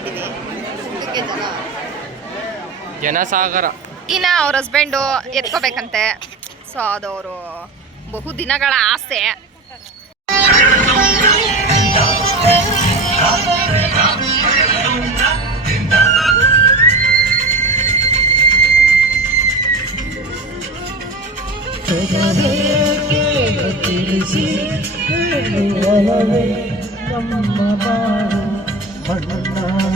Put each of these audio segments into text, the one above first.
ಜನ. ಜನಸಾಗರ. ಇನ್ನ ಅವ್ರ ಹಸ್ಬೆಂಡು ಎತ್ಕೋಬೇಕಂತೆ. ಸೊ ಅದು ಅವರು ಬಹು ದಿನಗಳ ಆಸೆ. ನಮ್ಮ ಬಾಳು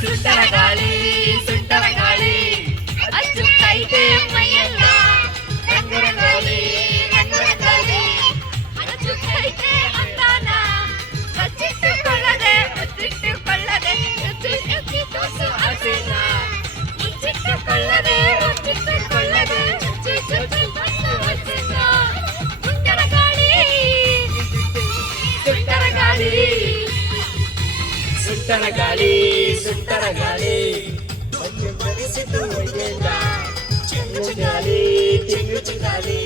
சுண்டவகாளி சுண்டவகாளி. அச்சு கைதே மையல்லா நங்குரங்காளி நங்குரங்காளி அச்சு கைதே அந்தானா வச்சிட்டு கொள்ளதே வச்சிட்டு கொள்ளதே எத்தி எத்தி தோசு அசினா. கொள்ளதே ಸುಟ್ಟರ ಗಾಳಿ ಸುಟ್ಟರ ಗಾಳಿ. ಮಂಜು ಮರಿಸಿತು ಒಯ್ಯಲ್ಲ ಚೆಂಡು ಗಾಳಿ ಚೆಂಚು ಗಾಳಿ.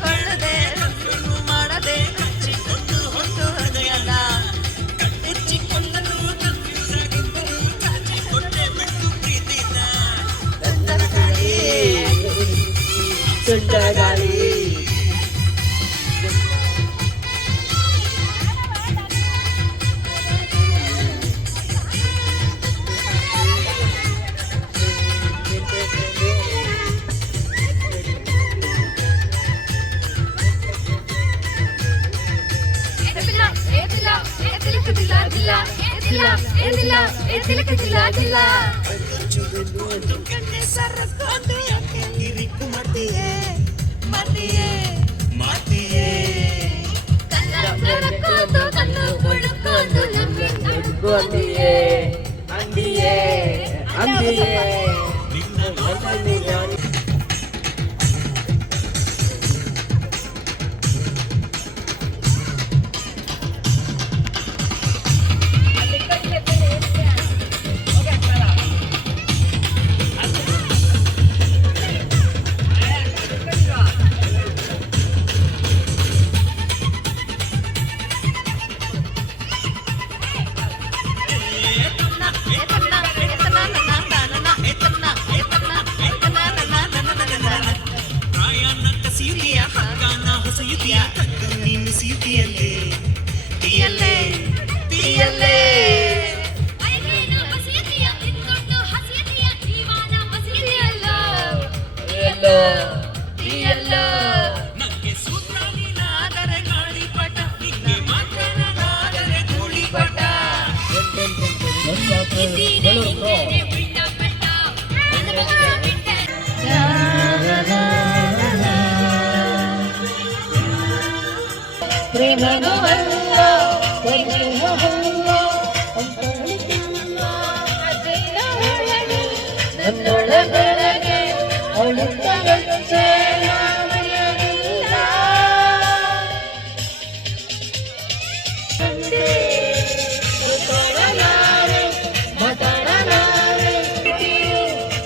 ಕಳ್ಳದೆ ರಕ್ಷಣೆ ಮಾಡದೆ ಕಚ್ಚಿಕೊಂಡು ಹೊತ್ತು ಹೃದಯದ ಕಟ್ಟಿಚ್ಚಿಕೊಳ್ಳಲು ಸುಂದರ ಗಾಳಿ ಸುಟ್ಟರ ಗಾಳಿ. ಏದಿಲ್ಲ ಏದಿಲಿಕ್ಕದಿಲ್ಲ ದಿಲ್ಲ ಕಣ್ಣೆ ಸರಕೊಂಡು ಯಾಕೆ ಕಿರಿಕು ಮಾಡ್ತೀಯೇ ಮಾಡ್ತೀಯೇ ಮಾಡ್ತೀಯೇ ಕಣ್ಣ ಬೆಳಕೋದು ಕಣ್ಣು ಮುಳುಕೋದು ನಮ್ಮೆ ನಡ್ಗು ಅಂದಿಯೇ ಅಂದಿಯೇ ಅಂದಿಯೇ ಪ್ರಾಯನ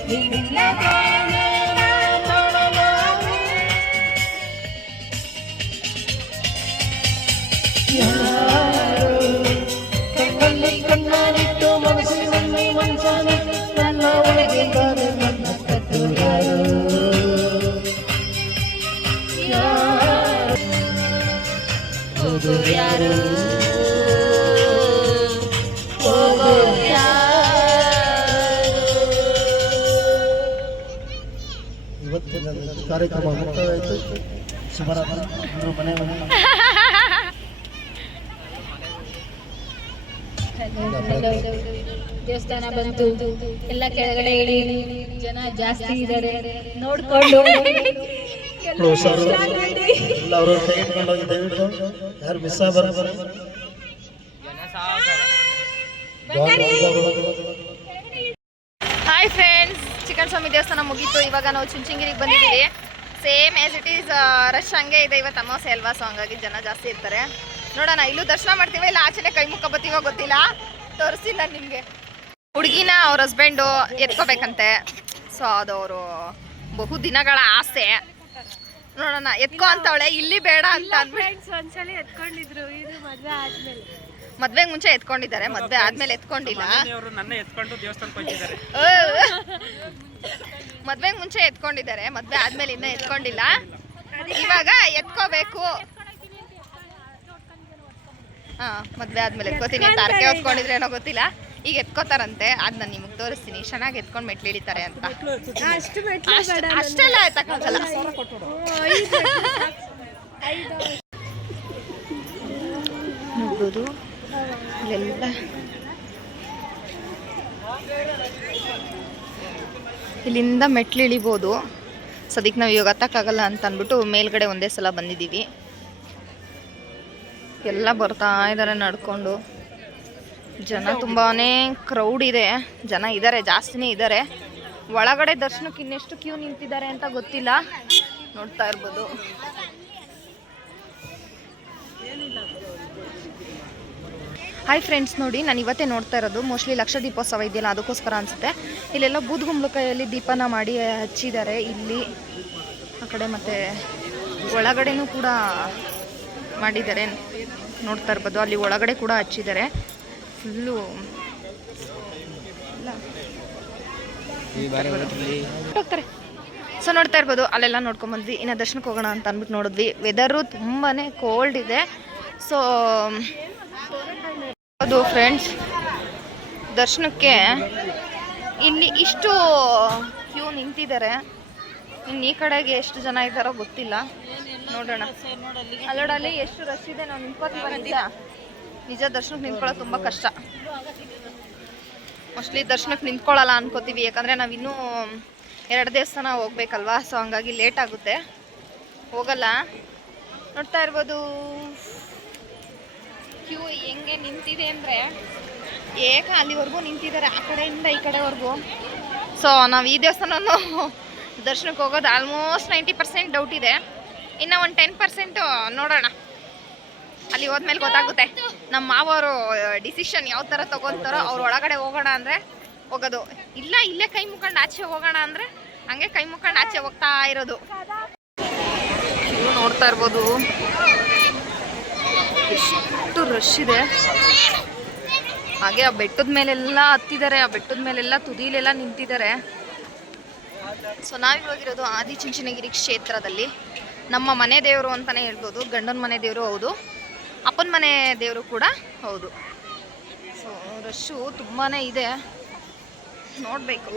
ನಿನ್ನ ಕಾಣೆ ಮಾತಾಡಲಾರೆ. ಯಾರು ಕಣ್ಣಲ್ಲಿ ಕಣ್ಣಾನಿಟ್ಟು ಮನಸ್ಸಿನಲ್ಲಿ ಮನಸ್ಸಾನಿಟ್ಟು ಮನೆ ಮನೆ ದೇವಸ್ಥಾನ ಬಂತು. ಎಲ್ಲ ಕೆಳಗಡೆ ಇಳಿ ಜನ ಜಾಸ್ತಿ ಇದ್ದಾರೆ ನೋಡ್ಕೊಂಡು. ಅವರು ತೆಗೆದುಕೊಂಡು ಹೋಗಿ ದಯವಿಟ್ಟು ಯಾರು ಮಿಸ್ ಆಗಬಾರ್ದು? ಹಾಯ್ ಫ್ರೆಂಡ್ಸ್ ಚಿಕನ್ ಸ್ವಾಮಿ ದೇವಸ್ಥಾನ ಮುಗೀತು. ಇವಾಗ ನಾವು ಚುಂಚಿಂಗಿರಿಗೆ ಬಂದಿದ್ದೀವಿ. Same as it is rush ಹಂಗೆ ಇದೆ. ಇವತ್ತು ಅಮಾವಾಸ್ಯೆ ಅಲ್ವಾ ಸೊ ಹಂಗಾಗಿ ಜನ ಜಾಸ್ತಿ ಇರ್ತಾರೆ. ನೋಡೋಣ ಇಲ್ಲೂ ದರ್ಶನ ಮಾಡ್ತೀವ ಇಲ್ಲ ಆಚೆನೆ ಕೈ ಮುಖ ಬತ್ತೀವೋ ಗೊತ್ತಿಲ್ಲ. ತೋರಿಸಿಲ್ಲ ನಿಮಗೆ. ಹುಡುಗಿನ ಅವ್ರ ಹಸ್ಬೆಂಡು ಎತ್ಕೋಬೇಕಂತೆ. ಸೊ ಅದು ಅವರು ಬಹು ದಿನಗಳ ಆಸೆ. ನೋಡೋಣ ಎತ್ಕೋ ಅಂತವಳೆ ಇಲ್ಲಿ ಬೇಡ ಅಂತ ಒಂದ್ಸಲಿ ಎತ್ಕೊಂಡಿದ್ರು ಇದು ಮದ್ವೆ ಆದ್ಮೇಲೆ. ಮುಂಚೆ ಎತ್ಕೊಂಡಿದ್ದಾರೆ ಮದ್ವೆ ಆದ್ಮೇಲೆ ಎತ್ಕೊಂಡಿಲ್ಲ. ನನ್ನ ಎತ್ಕೊಂಡು ದೇವಸ್ಥಾನಕ್ಕೆ ಹೋಗಿದ್ದಾರೆ. ಮದ್ವೆಗೆ ಮುಂಚೆ ಎತ್ಕೊಂಡಿದ್ದಾರೆ. ಮದ್ವೆ ಆದ್ಮೇಲೆ ಇನ್ನೂ ಎತ್ಕೊಂಡಿಲ್ಲ. ಇವಾಗ ಎತ್ಕೋಬೇಕು. ಹಾ ಮದ್ವೆ ಆದ್ಮೇಲೆ ಎತ್ಕೋತೀನಿ ತಾರಕೆ ಎತ್ಕೊಂಡಿದ್ರೆ ಹೊತ್ಕೊಂಡಿದ್ರೆ ಏನೋ ಗೊತ್ತಿಲ್ಲ. ಈಗ ಎತ್ಕೋತಾರಂತೆ. ಅದ್ ನಾನು ನಿಮಗೆ ತೋರಿಸ್ತೀನಿ. ಚೆನ್ನಾಗಿ ಎತ್ಕೊಂಡು ಮೆಟ್ಲು ಇಳಿತಾರೆ ಅಂತ. ಅಷ್ಟು ಮೆಟ್ಲು ಅಷ್ಟ್- ಬೇಡ ಅಷ್ಟೆಲ್ಲ ಎತ್ತಕ್ಕಾಗಲ್ಲ ನೋಡ್ಬೋದು. ಇಲ್ಲೆಲ್ಲ ಇಲ್ಲಿಂದ ಮೆಟ್ಲು ಇಳಿಬೋದು. ಸದ್ಯಕ್ಕೆ ನಾವು ಇವಾಗ ಹತ್ತಕ್ಕಾಗಲ್ಲ ಅಂತ ಅಂದ್ಬಿಟ್ಟು ಮೇಲ್ಗಡೆ ಒಂದೇ ಸಲ ಬಂದಿದ್ದೀವಿ. ಎಲ್ಲ ಬರ್ತಾ ಇದ್ದಾರೆ ನಡ್ಕೊಂಡು. ಜನ ತುಂಬಾ ಕ್ರೌಡ್ ಇದೆ. ಜನ ಇದ್ದಾರೆ, ಜಾಸ್ತಿನೇ ಇದ್ದಾರೆ. ಒಳಗಡೆ ದರ್ಶನಕ್ಕೆ ಇನ್ನೆಷ್ಟು ಕ್ಯೂ ನಿಂತಿದ್ದಾರೆ ಅಂತ ಗೊತ್ತಿಲ್ಲ. ನೋಡ್ತಾ ಇರ್ಬೋದು. ಹಾಯ್ ಫ್ರೆಂಡ್ಸ್ ನೋಡಿ ನಾನು ಇವತ್ತೇ ನೋಡ್ತಾ ಇರೋದು ಮೋಸ್ಟ್ಲಿ ಲಕ್ಷ ದೀಪೋತ್ಸವ ಇದೆಯಲ್ಲ ಅದಕ್ಕೋಸ್ಕರ ಅನಿಸುತ್ತೆ. ಇಲ್ಲೆಲ್ಲ ಬೂದ್ಗುಂಬ್ಳಕಾಯಲ್ಲಿ ದೀಪನ ಮಾಡಿ ಹಚ್ಚಿದ್ದಾರೆ. ಇಲ್ಲಿ ಆ ಕಡೆ ಮತ್ತು ಒಳಗಡೆನೂ ಕೂಡ ಮಾಡಿದ್ದಾರೆ. ನೋಡ್ತಾ ಇರ್ಬೋದು ಅಲ್ಲಿ ಒಳಗಡೆ ಕೂಡ ಹಚ್ಚಿದ್ದಾರೆ. ಫುಲ್ಲು ಹೋಗ್ತಾರೆ. ಸೊ ನೋಡ್ತಾ ಇರ್ಬೋದು ಅಲ್ಲೆಲ್ಲ ನೋಡ್ಕೊಂಬಂದ್ವಿ ಇನ್ನು ದರ್ಶನಕ್ಕೆ ಹೋಗೋಣ ಅಂತ ಅಂದ್ಬಿಟ್ಟು ನೋಡಿದ್ವಿ. ವೆದರು ತುಂಬಾ ಕೋಲ್ಡ್ ಇದೆ. ಸೊ ಅದು ಫ್ರೆಂಡ್ಸ್ ದರ್ಶನಕ್ಕೆ ಇಲ್ಲಿ ಇಷ್ಟು ಕ್ಯೂ ನಿಂತಿದ್ದಾರೆ. ಇನ್ನು ಈ ಕಡೆಗೆ ಎಷ್ಟು ಜನ ಇದ್ದಾರೋ ಗೊತ್ತಿಲ್ಲ. ನೋಡೋಣ. ಅಲ್ಲೋಡಲ್ಲಿ ಎಷ್ಟು ರಶ್ ಇದೆ ನಾವು ನಿಂತ್ಕೊತೀವಿ ನಿಜ ನಿಜ ದರ್ಶನಕ್ಕೆ ನಿಂತ್ಕೊಳ್ಳೋದು ತುಂಬ ಕಷ್ಟ. ಮೋಸ್ಟ್ಲಿ ದರ್ಶನಕ್ಕೆ ನಿಂತ್ಕೊಳ್ಳಲ್ಲ ಅನ್ಕೋತೀವಿ, ಯಾಕಂದರೆ ನಾವಿನ್ನೂ ಎರಡು ದೇವಸ್ಥಾನ ಹೋಗ್ಬೇಕಲ್ವಾ ಸೊ ಹಂಗಾಗಿ ಲೇಟ್ ಆಗುತ್ತೆ. ಹೋಗಲ್ಲ. ನೋಡ್ತಾ ಇರ್ಬೋದು. ಕ್ಯೂ ಹೆಂಗೆ ನಿಂತಿದೆ ಅಂದರೆ ಏಕ ಅಲ್ಲಿವರೆಗೂ ನಿಂತಿದ್ದಾರೆ ಆ ಕಡೆಯಿಂದ ಈ ಕಡೆವರೆಗೂ. ಸೊ ನಾವು ಈ ದೇವಸ್ಥಾನವನ್ನು ದರ್ಶನಕ್ಕೆ ಹೋಗೋದು ಆಲ್ಮೋಸ್ಟ್ ನೈಂಟಿ ಪರ್ಸೆಂಟ್ ಡೌಟ್ ಇದೆ. ಇನ್ನು ಒಂದು ಟೆನ್ ಪರ್ಸೆಂಟು ನೋಡೋಣ. ಅಲ್ಲಿ ಹೋದ್ಮೇಲೆ ಗೊತ್ತಾಗುತ್ತೆ ನಮ್ಮ ಮಾವರು ಡಿಸಿಷನ್ ಯಾವ ಥರ ತಗೊಂತಾರೋ ಅವ್ರ ಒಳಗಡೆ ಹೋಗೋಣ ಅಂದರೆ ಹೋಗೋದು. ಇಲ್ಲ ಇಲ್ಲೇ ಕೈ ಮುಕ್ಕೊಂಡು ಆಚೆ ಹೋಗೋಣ ಅಂದರೆ ಹಂಗೆ ಕೈ ಮುಕ್ಕೊಂಡು ಆಚೆ ಹೋಗ್ತಾ ಇರೋದು. ನೋಡ್ತಾ ಇರ್ಬೋದು. ಎಷ್ಟು ರಶ್ ಇದೆ. ಹಾಗೆ ಆ ಬೆಟ್ಟದ ಮೇಲೆಲ್ಲ ಹತ್ತಿದ್ದಾರೆ, ಆ ಬೆಟ್ಟದ ಮೇಲೆಲ್ಲ ತುದಿಲೆಲ್ಲ ನಿಂತಿದ್ದಾರೆ. ಸೊ ನಾವಿವಾಗಿರೋದು ಆದಿಚುಂಚನಗಿರಿ ಕ್ಷೇತ್ರದಲ್ಲಿ. ನಮ್ಮ ಮನೆ ದೇವರು ಅಂತಲೇ ಹೇಳ್ಬೋದು, ಗಂಡನ ಮನೆ ದೇವರು ಹೌದು, ಅಪ್ಪನ ಮನೆ ದೇವರು ಕೂಡ ಹೌದು. ಸೊ ರಶ್ಶು ತುಂಬಾ ಇದೆ. ನೋಡಬೇಕು.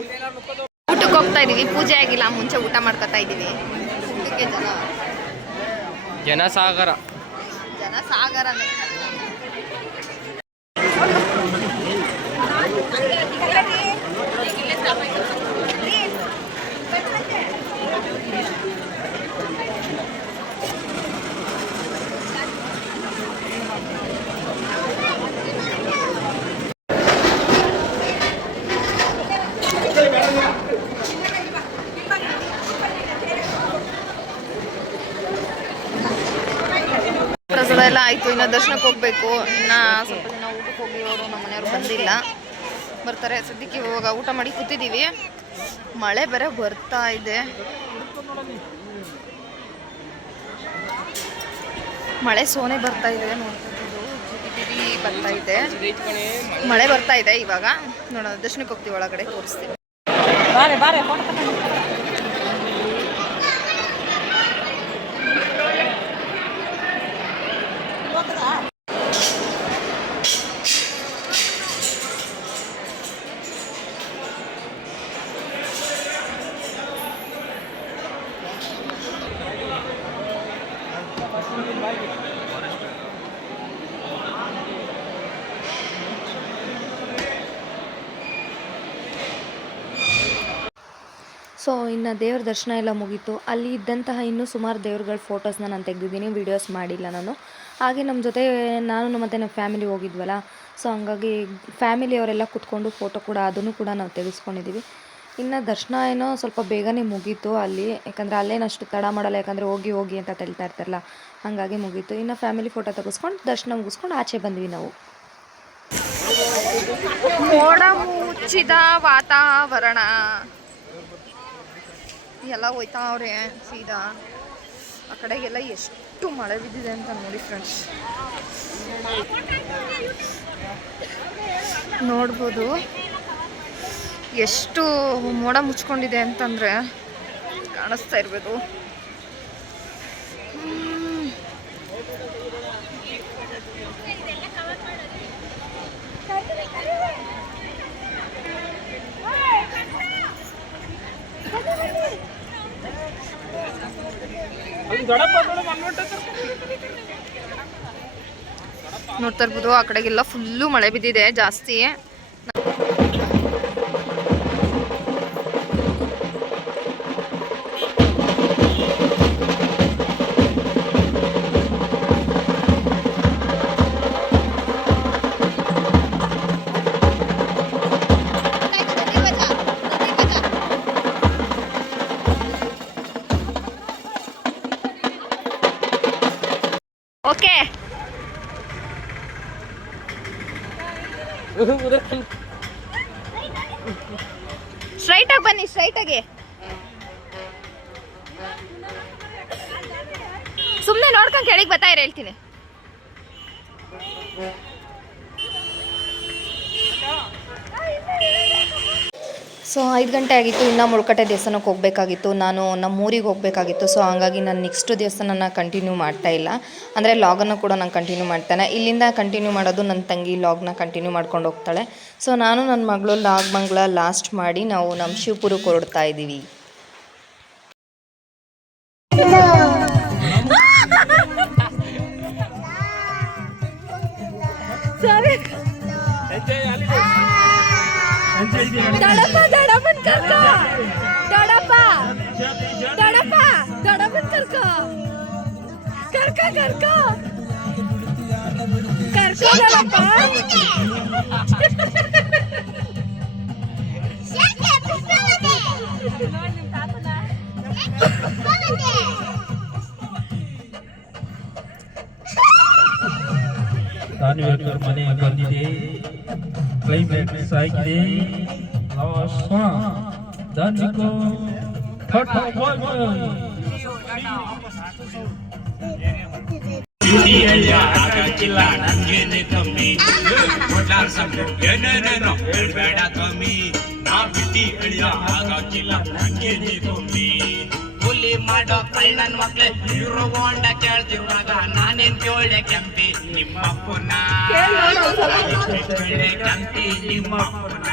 ಊಟಕ್ಕೆ ಹೋಗ್ತಾ ಇದ್ದೀವಿ, ಪೂಜೆ ಆಗಿಲ್ಲ, ಮುಂಚೆ ಊಟ ಮಾಡ್ಕೊತಾ ಇದ್ದೀವಿ. ಜನ. ಜನಸಾಗರ. ಜನ ಸಾಗರನೇ ಎಲ್ಲ ದರ್ಶನಕ್ಕೆ ಹೋಗಬೇಕು. ಇನ್ನು ಸ್ವಲ್ಪ ಜನ ಊಟಕ್ಕೆ ಹೋಗಿರೋರು ನಮ್ಮ ಮನೆಯವರು ಬಂದಿಲ್ಲ. ಬರ್ತಾರೆ. ಸದ್ಯಕ್ಕೆ ಇವಾಗ ಊಟ ಮಾಡಿ ಕೂತಿದ್ದೀವಿ ಮಳೆ ಬೇರೆ ಬರ್ತಾ ಇದೆ. ಮಳೆ ಸೋನೆ ಬರ್ತಾ ಇದೆ. ನೋಡ್ತಿದ್ದು ಬರ್ತಾ ಇದೆ. ಮಳೆ ಬರ್ತಾ ಇದೆ ಇವಾಗ. ನೋಡೋಣ. ದರ್ಶನಕ್ಕೆ ಹೋಗ್ತೀವಿ ಒಳಗಡೆ ತೋರಿಸ್ತೀವಿ ಸೊ ಇನ್ನು ದೇವ್ರ ದರ್ಶನ ಎಲ್ಲ ಮುಗೀತು. ಅಲ್ಲಿ ಇದ್ದಂತಹ ಇನ್ನೂ ಸುಮಾರು ದೇವ್ರಗಳ ಫೋಟೋಸ್ನ ನಾನು ತೆಗೆದಿದ್ದೀನಿ, ವೀಡಿಯೋಸ್ ಮಾಡಿಲ್ಲ ನಾನು. ಹಾಗೆ ನಮ್ಮ ಜೊತೆ ನಾನು ಮತ್ತು ನಮ್ಮ ಫ್ಯಾಮಿಲಿ ಹೋಗಿದ್ವಲ್ಲ ಸೊ ಹಂಗಾಗಿ ಫ್ಯಾಮಿಲಿಯವರೆಲ್ಲ ಕುತ್ಕೊಂಡು ಫೋಟೋ ಕೂಡ, ಅದನ್ನು ಕೂಡ ನಾವು ತೆಗೆಸ್ಕೊಂಡಿದ್ದೀವಿ ಇನ್ನು ದರ್ಶನ ಏನೋ ಸ್ವಲ್ಪ ಬೇಗನೆ ಮುಗೀತು ಅಲ್ಲಿ, ಯಾಕಂದರೆ ಅಲ್ಲೇನು ಅಷ್ಟು ತಡ ಮಾಡಲ್ಲ, ಯಾಕಂದರೆ ಹೋಗಿ ಹೋಗಿ ಅಂತ ತಳ್ತಾ ಇರ್ತಾರಲ್ಲ, ಹಾಗಾಗಿ ಮುಗೀತು. ಇನ್ನು ಫ್ಯಾಮಿಲಿ ಫೋಟೋ ತೆಗೆಸ್ಕೊಂಡು, ದರ್ಶನ ಮುಗಿಸ್ಕೊಂಡು ಆಚೆ ಬಂದ್ವಿ ನಾವು. ಮೋಡ ಮುಚ್ಚಿದ ವಾತಾವರಣ. ಎಲ್ಲ ಹೋಯ್ತಾವ್ರೆ ಸೀದಾ. ಆ ಕಡೆಗೆಲ್ಲ ಎಷ್ಟು ಮಳೆ ಬಿದ್ದಿದೆ ಅಂತ ನೋಡಿ ಫ್ರೆಂಡ್ಸ್ ನೋಡ್ಬೋದು. ಎಷ್ಟು ಮೋಡ ಮುಚ್ಕೊಂಡಿದೆ ಅಂತಂದರೆ ಕಾಣಿಸ್ತಾ ಇರ್ಬೋದು. ನೋಡ್ತಾ ಇರ್ಬೋದು ಆ ಕಡೆಗೆಲ್ಲ ಫುಲ್ಲು ಮಳೆ ಬಿದ್ದಿದೆ ಜಾಸ್ತಿ. ಓಕೆ. ಸ್ಟ್ರೈಟ್ ಆಗಿ ಬನ್ನಿ ಸ್ಟ್ರೈಟ್ ಆಗಿ. ಸುಮ್ಮನೆ ನೋಡ್ಕೊಂಡು ಕೆಳಗೆ ಇರ ಹೇಳ್ತೀನಿ. ಸೊ ಐದು ಗಂಟೆ ಆಗಿತ್ತು, ಇನ್ನೂ ಮುಳ್ಕಟ್ಟೆ ದೇವಸ್ಥಾನಕ್ಕೆ ಹೋಗಬೇಕಾಗಿತ್ತು, ನಾನು ನಮ್ಮ ಊರಿಗೆ ಹೋಗಬೇಕಾಗಿತ್ತು, ಸೊ ಹಂಗಾಗಿ ನಾನು ನೆಕ್ಸ್ಟ್ ದೇವಸ್ಥಾನನ ಕಂಟಿನ್ಯೂ ಮಾಡ್ತಾ ಇಲ್ಲ. ಅಂದರೆ ಲಾಗನ್ನು ಕೂಡ ನಾನು ಕಂಟಿನ್ಯೂ ಮಾಡ್ತಾನೆ. ಇಲ್ಲಿಂದ ಕಂಟಿನ್ಯೂ ಮಾಡೋದು ನನ್ನ ತಂಗಿ ಲಾಗ್ನ ಕಂಟಿನ್ಯೂ ಮಾಡ್ಕೊಂಡು ಹೋಗ್ತಾಳೆ. ಸೊ ನಾನು ನನ್ನ ಮಗಳು ಲಾಗ್ ಮಂಗಳ ಲಾಸ್ಟ್ ಮಾಡಿ ನಾವು ನಮ್ಮ ಶಿವಪುರಕ್ಕೆ ಹೊರಡ್ತಾ ಇದ್ದೀವಿ. ದಡಪ್ಪ ದಡಪ್ಪನ್ ಕರ್ಕ ದಡಪ್ಪ ದಡಪ್ಪ ದಡಪ್ಪನ್ ಕರ್ಕ ಕರ್ಕ ಕರ್ಕ ಕರ್ಕ ದಡಪ್ಪ ದಾನಿವೇಶ್ವರ ಮನೆ ಬಂದಿದೆ ಕ್ಲೈಮ್ಯಾಕ್ಸ್ ಆಗಿದೆ ಲಾಸ್ಟ್ ದಾನಿಕೋ ಫಟ್ ಬಾಯ್ ಬಾಯ್ ಡ್ಯೂಟಿಯಲ್ಲ ಆಗಕ್ಕಿಲ್ಲ ನನ್ಗೇನೆ ಕಮ್ಮಿ ಕೊಡ್ಲಾರ ಸಂಬಳ ಏನೇನೇನೋ ಹೇಳ್ಬೇಡ ಕಮ್ಮಿ ನಾ ಬಿಟ್ಟಿ ಅಳಿಯ ಆಗಕ್ಕಿಲ್ಲ ನನ್ಗೇನೆ ಕಮ್ಮಿ ಕೂಲಿ ಮಾಡೋ ಕೈ ನನ್ ಮಕ್ಳೆ ಇರೋ ಹೋಂಡ ಕೇಳ್ತಿರುವಾಗ ನಾನೇನ್ ಕೇಳ್ದೆ ಕೆಂಪಿ ನಿಮ್ಮಪ್ಪನ ಕೇಳ್ದೆ ಕೆಂಪಿ ನಿಮ್ಮಪ್ಪನ